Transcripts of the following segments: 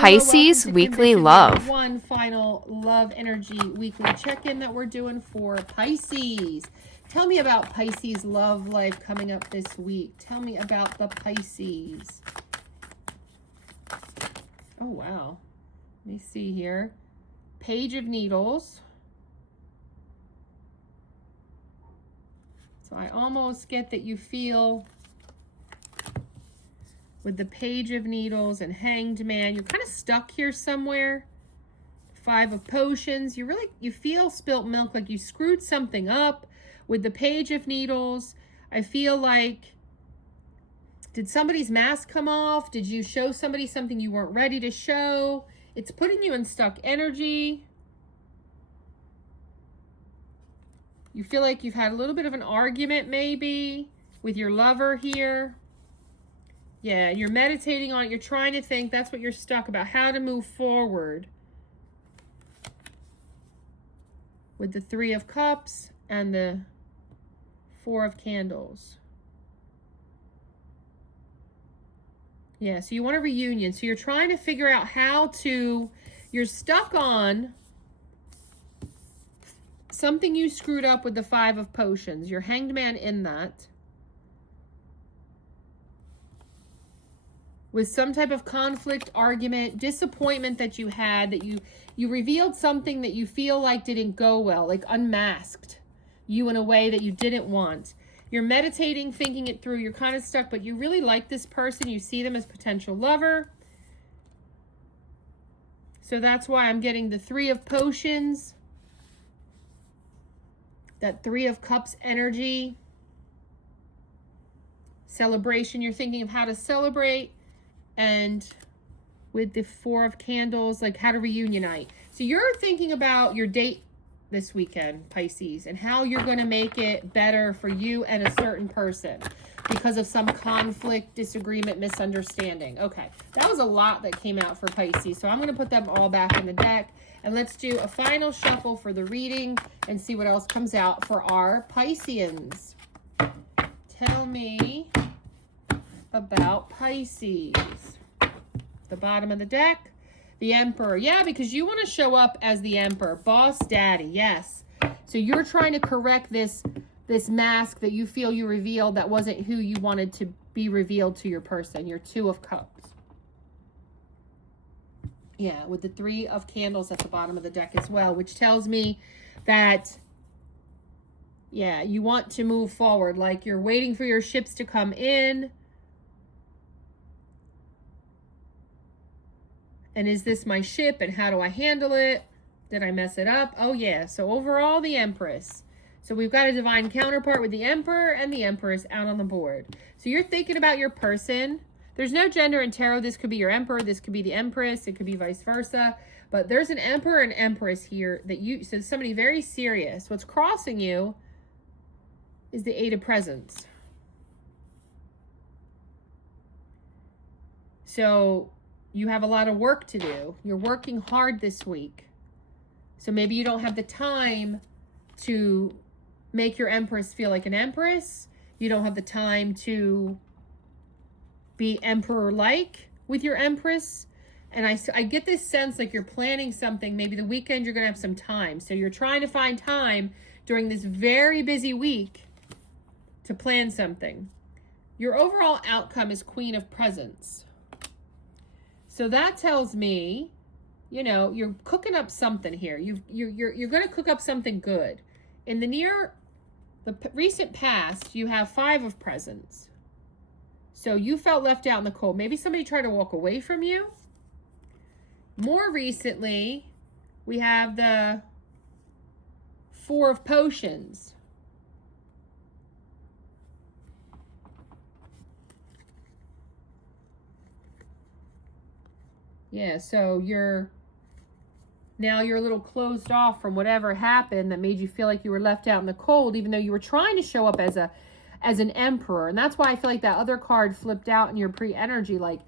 Pisces weekly love. One final love energy weekly check-in that we're doing for Pisces. Tell me about Pisces love life coming up this week. Tell me about the Pisces. Oh, wow. Let me see here. Page of Needles. So I almost get that you feel with the Page of Needles and Hanged Man, you're kind of stuck here somewhere. Five of Potions. You feel spilt milk, like you screwed something up. With the Page of Needles, I feel like, did somebody's mask come off? Did you show somebody something you weren't ready to show? It's putting you in stuck energy. You feel like you've had a little bit of an argument maybe with your lover here. Yeah, and you're meditating on it. You're trying to think. That's what you're stuck about, how to move forward. With the Three of Cups and the Four of Candles. Yeah, so you want a reunion. So you're trying to figure out how to, you're stuck on something you screwed up with the Five of Potions. You're Hanged Man in that. With some type of conflict, argument, disappointment that you had, that you revealed something that you feel like didn't go well, like unmasked you in a way that you didn't want. You're meditating, thinking it through. You're kind of stuck, but you really like this person. You see them as potential lover. So that's why I'm getting the Three of Potions. That Three of Cups energy. Celebration. You're thinking of how to celebrate. And with the Four of Candles, like how to reunite. So you're thinking about your date this weekend, Pisces, and how you're going to make it better for you and a certain person because of some conflict, disagreement, misunderstanding. Okay, that was a lot that came out for Pisces. So I'm going to put them all back in the deck. And let's do a final shuffle for the reading and see what else comes out for our Pisceans. Tell me about Pisces. The bottom of the deck. The Emperor. Yeah, because you want to show up as the Emperor. Boss Daddy. Yes. So you're trying to correct this mask that you feel you revealed that wasn't who you wanted to be revealed to your person. Your Two of Cups. Yeah, with the Three of Candles at the bottom of the deck as well, which tells me that, yeah, you want to move forward. Like you're waiting for your ships to come in. And is this my ship? And how do I handle it? Did I mess it up? Oh, yeah. So overall, the Empress. So we've got a divine counterpart with the Emperor and the Empress out on the board. So you're thinking about your person. There's no gender in tarot. This could be your Emperor. This could be the Empress. It could be vice versa. But there's an Emperor and Empress here that you, so somebody very serious. What's crossing you is the Eight of Presents. So you have a lot of work to do. You're working hard this week. So maybe you don't have the time to make your Empress feel like an Empress. You don't have the time to be Emperor-like with your Empress. And I get this sense like you're planning something. Maybe the weekend you're going to have some time. So you're trying to find time during this very busy week to plan something. Your overall outcome is Queen of Presents. So that tells me, you know, you're cooking up something here. You're going to cook up something good. In the recent past, you have Five of Presents. So you felt left out in the cold. Maybe somebody tried to walk away from you. More recently, we have the Four of Potions. Yeah, so now you're a little closed off from whatever happened that made you feel like you were left out in the cold, even though you were trying to show up as an emperor. And that's why I feel like that other card flipped out in your pre-energy. Like,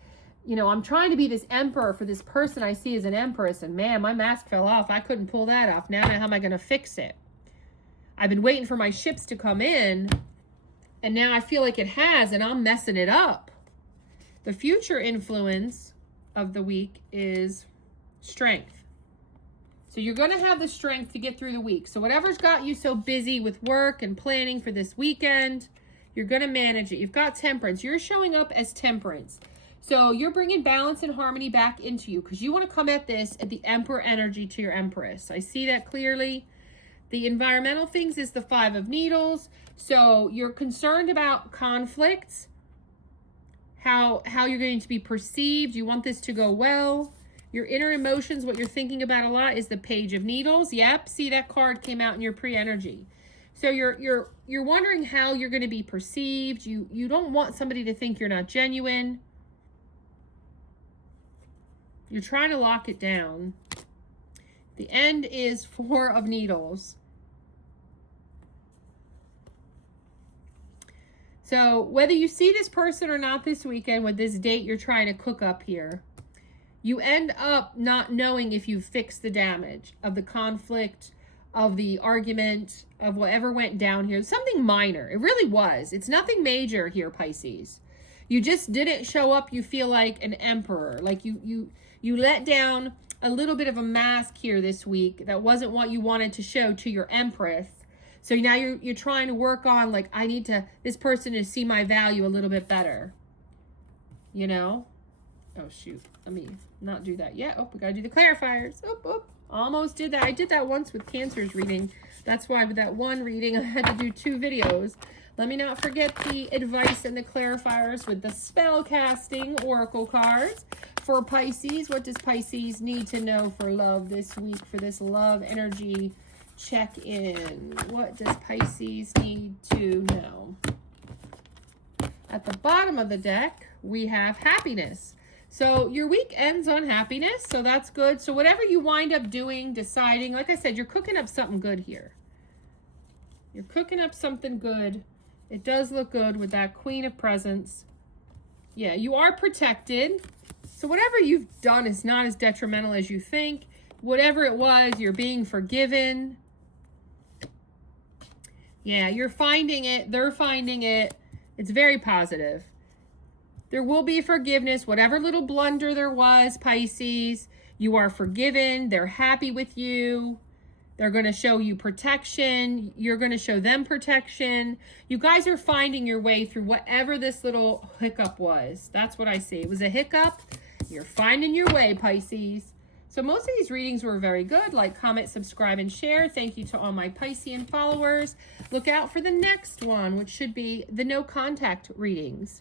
you know, I'm trying to be this emperor for this person I see as an empress. And man, my mask fell off. I couldn't pull that off. Now how am I going to fix it? I've been waiting for my ships to come in. And now I feel like it has, and I'm messing it up. The future influence of the week is strength. So you're going to have the strength to get through the week. So whatever's got you so busy with work and planning for this weekend, you're going to manage it. You've got temperance. You're showing up as temperance. So you're bringing balance and harmony back into you because you want to come at this at the Emperor energy to your Empress. I see that clearly. The environmental things is the Five of Needles. So you're concerned about conflicts, how you're going to be perceived. You want this to go well. Your inner emotions, what you're thinking about a lot is the Page of Needles. Yep, see that card came out in your pre-energy. So you're wondering how you're going to be perceived. You don't want somebody to think you're not genuine. You're trying to lock it down. The end is Four of Needles. So whether you see this person or not this weekend with this date you're trying to cook up here, you end up not knowing if you've fixed the damage of the conflict, of the argument, of whatever went down here. Something minor. It really was. It's nothing major here, Pisces. You just didn't show up, you feel like an emperor. Like you let down a little bit of a mask here this week that wasn't what you wanted to show to your Empress. So now you're trying to work on, like, I need this person to see my value a little bit better. You know? Oh, shoot. Let me not do that yet. Oh, we got to do the clarifiers. Oh, almost did that. I did that once with Cancer's reading. That's why with that one reading, I had to do 2 videos. Let me not forget the advice and the clarifiers with the spell casting oracle cards. For Pisces, what does Pisces need to know for love this week, for this love energy check-in? What does Pisces need to know? At the bottom of the deck, we have happiness. So your week ends on happiness, so that's good. So whatever you wind up doing, deciding, like I said, you're cooking up something good here. You're cooking up something good. It does look good with that Queen of Presents. Yeah, you are protected. So whatever you've done is not as detrimental as you think. Whatever it was, you're being forgiven. Yeah, you're finding it. They're finding it. It's very positive. There will be forgiveness. Whatever little blunder there was, Pisces, you are forgiven. They're happy with you. They're going to show you protection. You're going to show them protection. You guys are finding your way through whatever this little hiccup was. That's what I see. It was a hiccup. You're finding your way, Pisces. So most of these readings were very good. Like, comment, subscribe, and share. Thank you to all my Piscean followers. Look out for the next one, which should be the no contact readings.